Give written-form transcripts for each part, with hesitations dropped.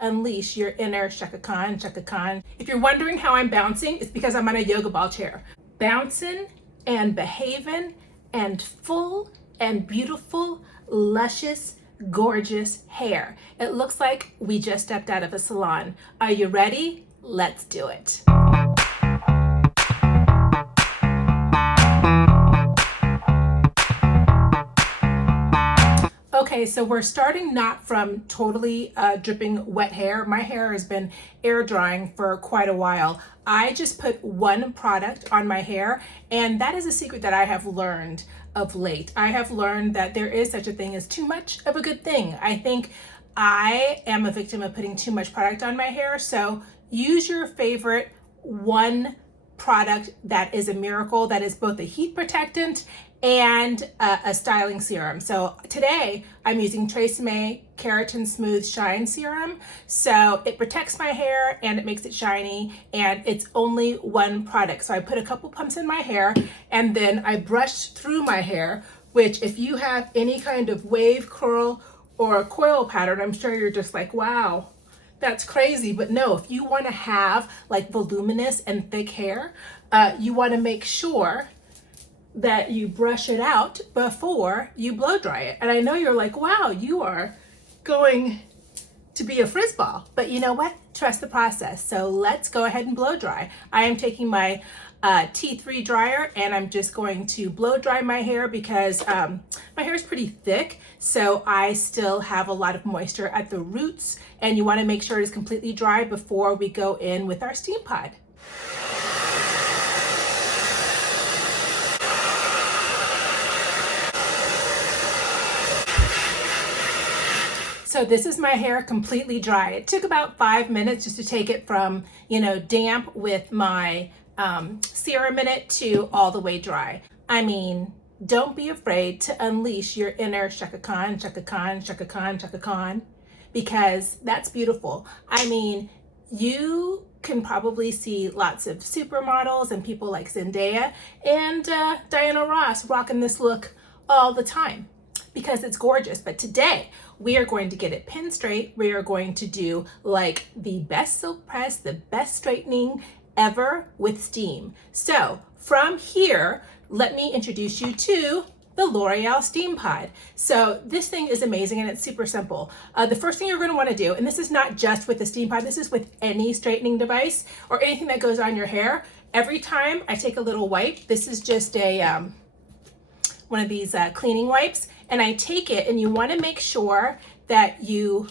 unleash your inner Shaka Khan, Shaka Khan. If you're wondering how I'm bouncing, it's because I'm on a yoga ball chair. Bouncing and behaving and full and beautiful, luscious, gorgeous hair. It looks like we just stepped out of a salon. Are you ready? Let's do it. Okay, so we're starting not from totally dripping wet hair. My hair has been air drying for quite a while. I just put one product on my hair, and that is a secret that I have learned of late. I have learned that there is such a thing as too much of a good thing. I think I am a victim of putting too much product on my hair, so use your favorite one product that is a miracle, that is both a heat protectant and a styling serum. So today I'm using Tresemme Keratin Smooth Shine Serum. So it protects my hair and it makes it shiny, and it's only one product. So I put a couple pumps in my hair and then I brush through my hair, which if you have any kind of wave, curl, or coil pattern, I'm sure you're just like, wow, that's crazy. But no, if you want to have like voluminous and thick hair, you want to make sure that you brush it out before you blow dry it. And I know you're like, wow, you are going to be a frizzball, but you know what? Trust the process. So let's go ahead and blow dry. I am taking my T3 dryer and I'm just going to blow dry my hair because my hair is pretty thick, so I still have a lot of moisture at the roots, and you want to make sure it is completely dry before we go in with our SteamPod. So this is my hair completely dry. It took about 5 minutes just to take it from, damp with my serum in it to all the way dry. I mean, don't be afraid to unleash your inner Shaka Khan, Shaka Khan, Shaka Khan, Shaka Khan, because that's beautiful. I mean, you can probably see lots of supermodels and people like Zendaya and Diana Ross rocking this look all the time because it's gorgeous. But today we are going to get it pin straight. We are going to do like the best silk press, the best straightening ever with steam. So from here, let me introduce you to the L'Oreal SteamPod. So this thing is amazing and it's super simple. The first thing you're going to want to do, and this is not just with the SteamPod, this is with any straightening device or anything that goes on your hair. Every time I take a little wipe, this is just a one of these cleaning wipes, and I take it, and you want to make sure that you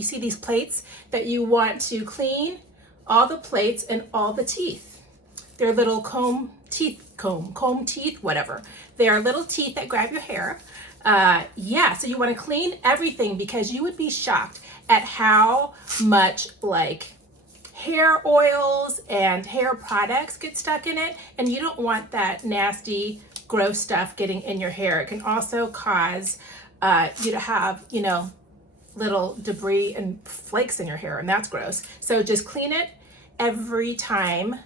see these plates, that you want to clean all the plates and all the teeth. They're little comb teeth, whatever. They are little teeth that grab your hair. So you want to clean everything because you would be shocked at how much like hair oils and hair products get stuck in it, and you don't want that nasty, gross stuff getting in your hair. It can also cause you to have, little debris and flakes in your hair, and that's gross. So just clean it every time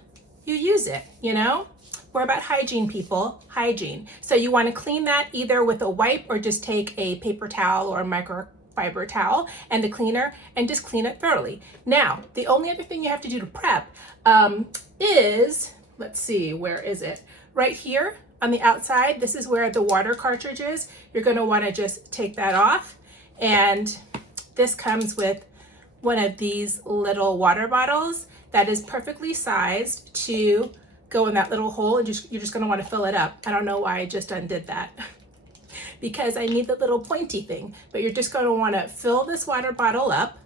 you use it, We're about hygiene, people, hygiene. So you want to clean that either with a wipe or just take a paper towel or a microfiber towel and the cleaner and just clean it thoroughly. Now, the only other thing you have to do to prep is, let's see, where is it? Right here on the outside, this is where the water cartridge is. You're going to want to just take that off, and this comes with one of these little water bottles that is perfectly sized to go in that little hole, and you're just going to want to fill it up. I don't know why I just undid that because I need the little pointy thing, but you're just going to want to fill this water bottle up,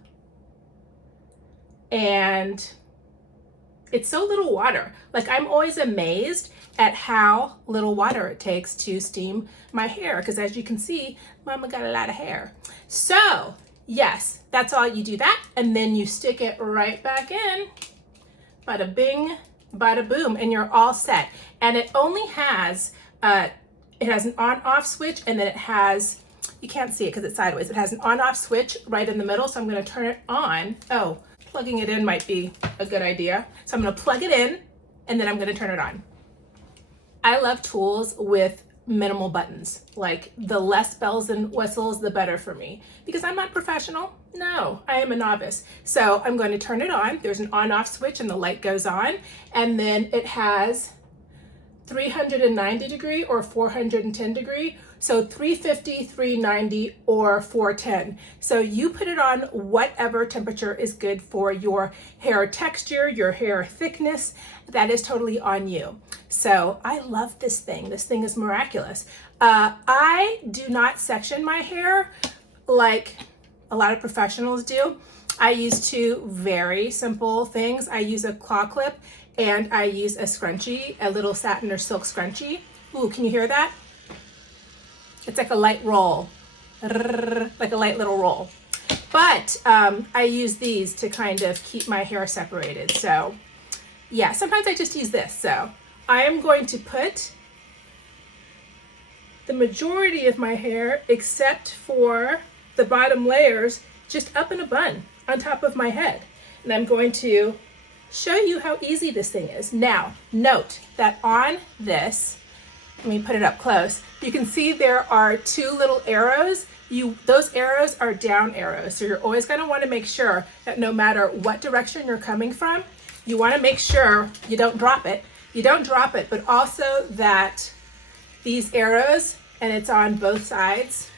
and it's so little water. Like, I'm always amazed at how little water it takes to steam my hair, because as you can see, mama got a lot of hair. So yes, that's all. You do that, and then you stick it right back in. Bada bing, bada boom, and you're all set. And it only has, it has an on-off switch, and then it has, you can't see it because it's sideways. It has an on-off switch right in the middle, so I'm going to turn it on. Oh, plugging it in might be a good idea. So I'm going to plug it in, and then I'm going to turn it on. I love tools with minimal buttons. Like the less bells and whistles, the better for me, because I'm not professional. No, I am a novice. So I'm going to turn it on. There's an on-off switch and the light goes on, and then it has 390 degree or 410 degree. So 350, 390, or 410. So you put it on whatever temperature is good for your hair texture, your hair thickness. That is totally on you. So I love this thing. This thing is miraculous. I do not section my hair like a lot of professionals do. I use two very simple things. I use a claw clip and I use a scrunchie, a little satin or silk scrunchie. Ooh, can you hear that? It's like a light roll, like a light little roll. But I use these to kind of keep my hair separated. So yeah, sometimes I just use this. So I am going to put the majority of my hair, except for the bottom layers, just up in a bun on top of my head. And I'm going to show you how easy this thing is. Now, note that on this, let me put it up close. You can see there are two little arrows. Those arrows are down arrows. So you're always going to want to make sure that no matter what direction you're coming from, you want to make sure you don't drop it. You don't drop it, but also that these arrows, and it's on both sides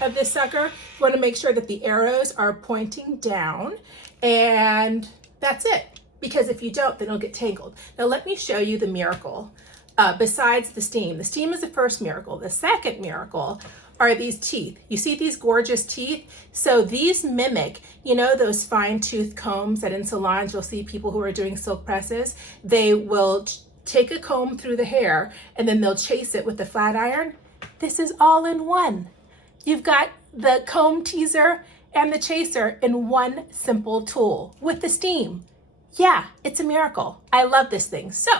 of this sucker, you want to make sure that the arrows are pointing down, and that's it. Because if you don't, then it'll get tangled. Now let me show you the miracle. Besides the steam is the first miracle. The second miracle are these teeth. You see these gorgeous teeth? So these mimic, you know, those fine tooth combs that in salons you'll see people who are doing silk presses. They will take a comb through the hair and then they'll chase it with the flat iron. This is all in one. You've got the comb teaser and the chaser in one simple tool with the steam. Yeah, it's a miracle. I love this thing. So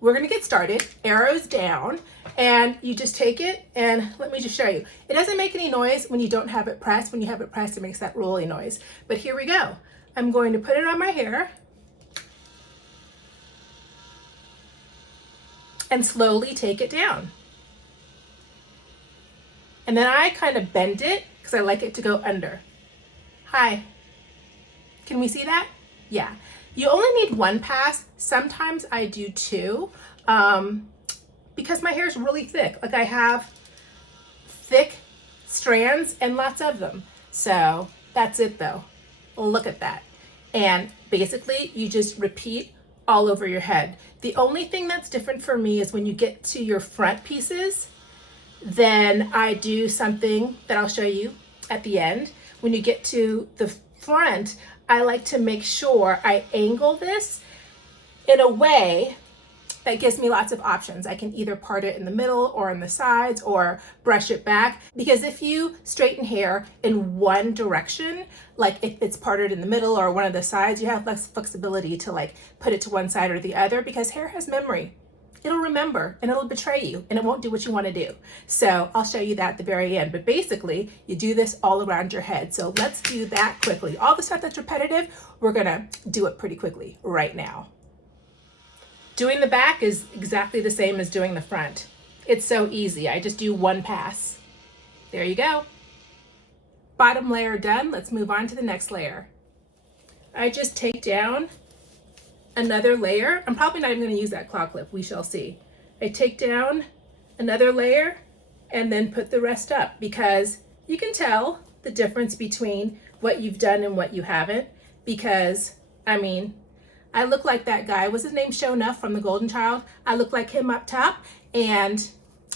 we're gonna get started, arrows down, and you just take it and let me just show you. It doesn't make any noise when you don't have it pressed. When you have it pressed, it makes that rolly noise. But here we go. I'm going to put it on my hair and slowly take it down. And then I kind of bend it because I like it to go under. Hi, can we see that? Yeah. You only need one pass. Sometimes I do two because my hair is really thick. Like I have thick strands and lots of them. So that's it though. Look at that. And basically you just repeat all over your head. The only thing that's different for me is when you get to your front pieces, then I do something that I'll show you at the end. When you get to the front, I like to make sure I angle this in a way that gives me lots of options. I can either part it in the middle or on the sides or brush it back. Because if you straighten hair in one direction, like if it's parted in the middle or one of the sides, you have less flexibility to like put it to one side or the other because hair has memory. It'll remember and it'll betray you and it won't do what you want to do. So I'll show you that at the very end. But basically you do this all around your head. So let's do that quickly. All the stuff that's repetitive, we're gonna do it pretty quickly right now. Doing the back is exactly the same as doing the front. It's so easy. I just do one pass. There you go. Bottom layer done. Let's move on to the next layer. I just take down another layer. I'm probably not even going to use that claw clip. We shall see. I take down another layer and then put the rest up because you can tell the difference between what you've done and what you haven't. Because, I mean, I look like that guy. Was his name Shonuff from The Golden Child? I look like him up top and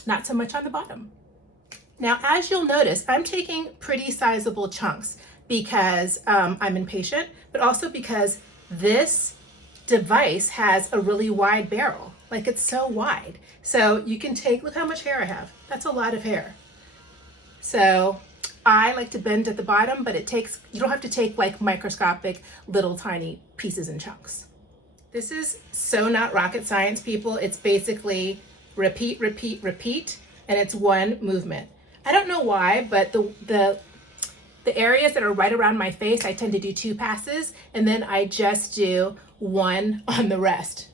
not so much on the bottom. Now, as you'll notice, I'm taking pretty sizable chunks because I'm impatient, but also because this device has a really wide barrel. Like it's so wide. So you can take, look how much hair I have. That's a lot of hair. So I like to bend at the bottom, but you don't have to take like microscopic little tiny pieces and chunks. This is so not rocket science, people. It's basically repeat, repeat, repeat, and it's one movement. I don't know why, but the areas that are right around my face, I tend to do two passes, and then I just do one on the rest.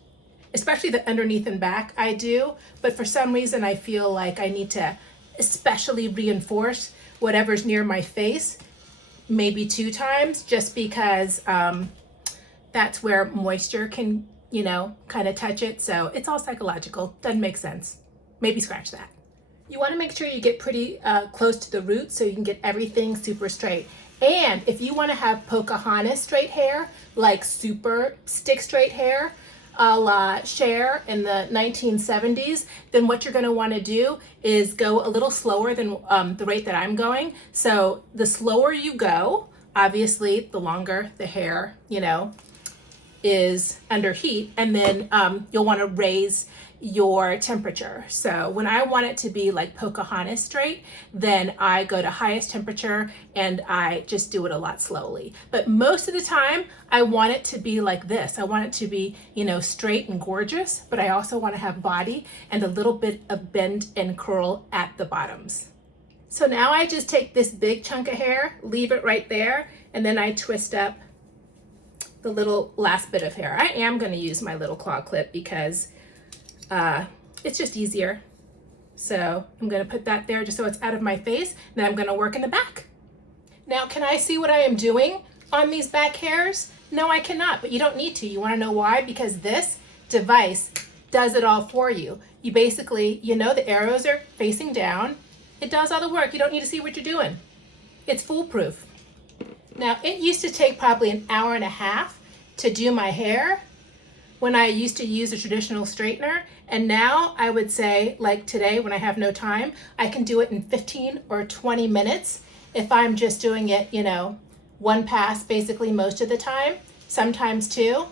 especially the underneath and back I do, but for some reason I feel like I need to especially reinforce whatever's near my face, maybe 2 times, just because that's where moisture can, you know, kind of touch it. So it's all psychological, doesn't make sense. Maybe scratch that. You want to make sure you get pretty close to the root so you can get everything super straight. And if you want to have Pocahontas straight hair, like super stick straight hair, a la Cher in the 1970s, then what you're going to want to do is go a little slower than the rate that I'm going. So the slower you go, obviously, the longer the hair, you know, is under heat, and then you'll want to raise your temperature. So when I want it to be like Pocahontas straight, then I go to highest temperature and I just do it a lot slowly. But most of the time I want it to be like this. I want it to be, you know, straight and gorgeous, but I also want to have body and a little bit of bend and curl at the bottoms. So now I just take this big chunk of hair, leave it right there, and then I twist up the little last bit of hair. I am going to use my little claw clip because it's just easier. So I'm going to put that there just so it's out of my face. Then I'm going to work in the back. Now, can I see what I am doing on these back hairs? No, I cannot, but you don't need to. You want to know why? Because this device does it all for you. You basically, you know, the arrows are facing down. It does all the work. You don't need to see what you're doing. It's foolproof. Now, it used to take probably an hour and a half to do my hair when I used to use a traditional straightener. And now I would say, like today when I have no time, I can do it in 15 or 20 minutes if I'm just doing it, you know, one pass basically most of the time, sometimes 2.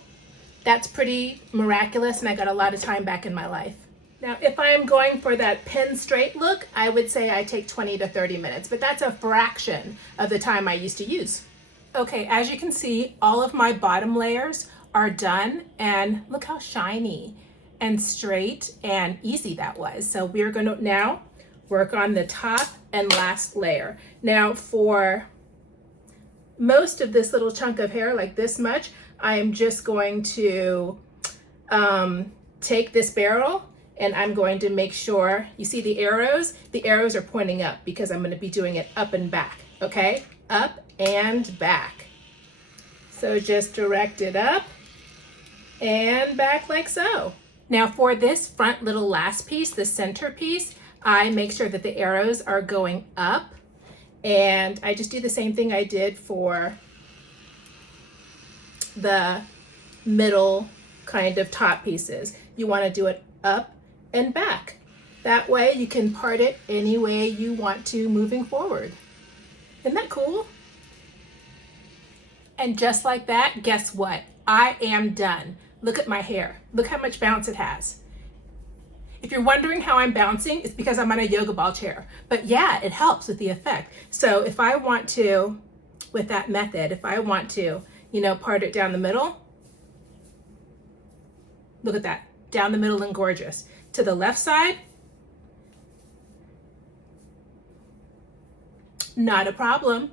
That's pretty miraculous, and I got a lot of time back in my life. Now, if I am going for that pin straight look, I would say I take 20 to 30 minutes, but that's a fraction of the time I used to use. Okay, as you can see, all of my bottom layers are done, and look how shiny and straight and easy that was. So we're going to now work on the top and last layer. Now, for most of this little chunk of hair, like this much, I am just going to take this barrel, and I'm going to make sure, you see the arrows? The arrows are pointing up because I'm going to be doing it up and back, okay? Up and back. So just direct it up and back like so. Now for this front little last piece, the center piece, I make sure that the arrows are going up, and I just do the same thing I did for the middle kind of top pieces. You want to do it up and back. That way you can part it any way you want to moving forward. Isn't that cool? And just like that, guess what? I am done. Look at my hair. Look how much bounce it has. If you're wondering how I'm bouncing, it's because I'm on a yoga ball chair. But yeah, it helps with the effect. So if I want to, with that method, if I want to, you know, part it down the middle, look at that, down the middle and gorgeous. To the left side, not a problem.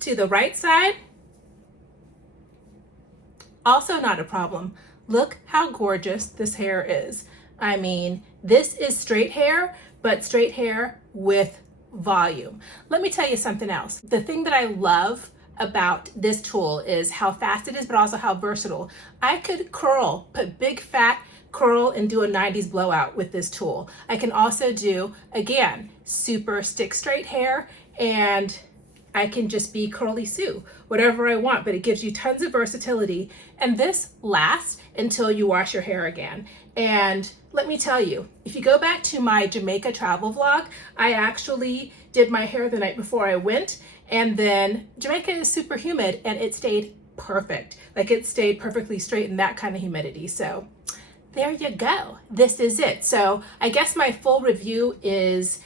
To the right side, also not a problem. Look how gorgeous this hair is. I mean, this is straight hair, but straight hair with volume. Let me tell you something else. The thing that I love about this tool is how fast it is, but also how versatile. I could curl, put big fat curl and do a 90s blowout with this tool. I can also do, again, super stick straight hair, and I can just be curly Sue, whatever I want, but it gives you tons of versatility. And this lasts until you wash your hair again. And let me tell you, if you go back to my Jamaica travel vlog, I actually did my hair the night before I went, and then Jamaica is super humid and it stayed perfect. Like it stayed perfectly straight in that kind of humidity. So there you go. This is it. So I guess my full review is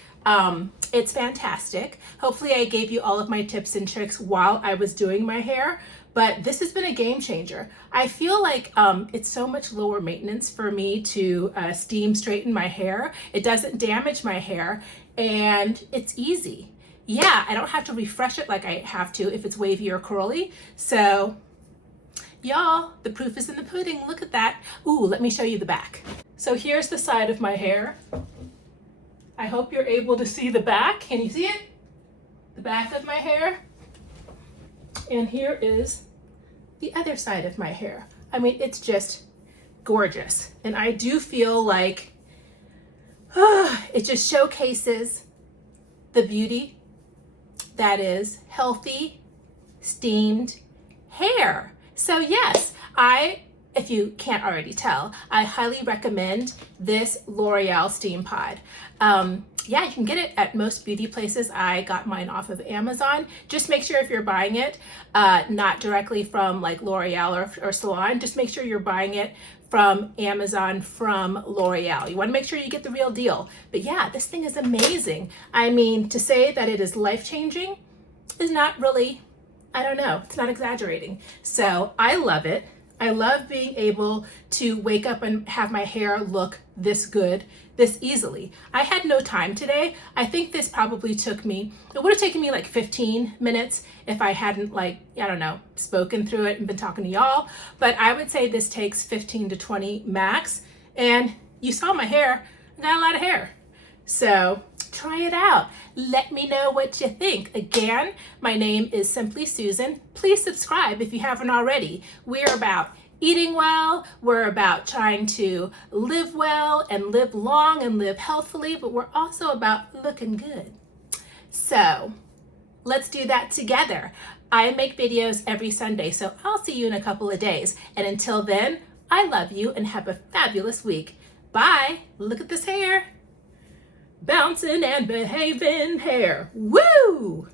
it's fantastic. Hopefully I gave you all of my tips and tricks while I was doing my hair, but this has been a game changer. I feel like it's so much lower maintenance for me to steam straighten my hair. It doesn't damage my hair, and it's easy. Yeah, I don't have to refresh it like I have to if it's wavy or curly. So Y'all, the proof is in the pudding. Look at that. Ooh, let me show you the back. So here's the side of my hair. I hope you're able to see the back. Can you see it? The back of my hair. And here is the other side of my hair. I mean, it's just gorgeous. And I do feel like it just showcases the beauty that is healthy, steamed hair. So yes, if you can't already tell, I highly recommend this L'Oreal SteamPod. Yeah, you can get it at most beauty places. I got mine off of Amazon. Just make sure if you're buying it, not directly from like L'Oreal or Salon, just make sure you're buying it from Amazon from L'Oreal. You want to make sure you get the real deal. But yeah, this thing is amazing. I mean, to say that it is life-changing is not really, I don't know, it's not exaggerating. So I love it. I love being able to wake up and have my hair look this good, this easily. I had no time today. I think this probably took me, it would have taken me like 15 minutes if I hadn't like, I don't know, spoken through it and been talking to y'all. But I would say this takes 15 to 20 max. And you saw my hair, I got a lot of hair. So try it out. Let me know what you think. Again, my name is Simply Susan. Please subscribe if you haven't already. We're about eating well. We're about trying to live well and live long and live healthfully, but we're also about looking good. So let's do that together. I make videos every Sunday, so I'll see you in a couple of days. And until then, I love you and have a fabulous week. Bye. Look at this hair. Bouncing and behaving hair. Woo!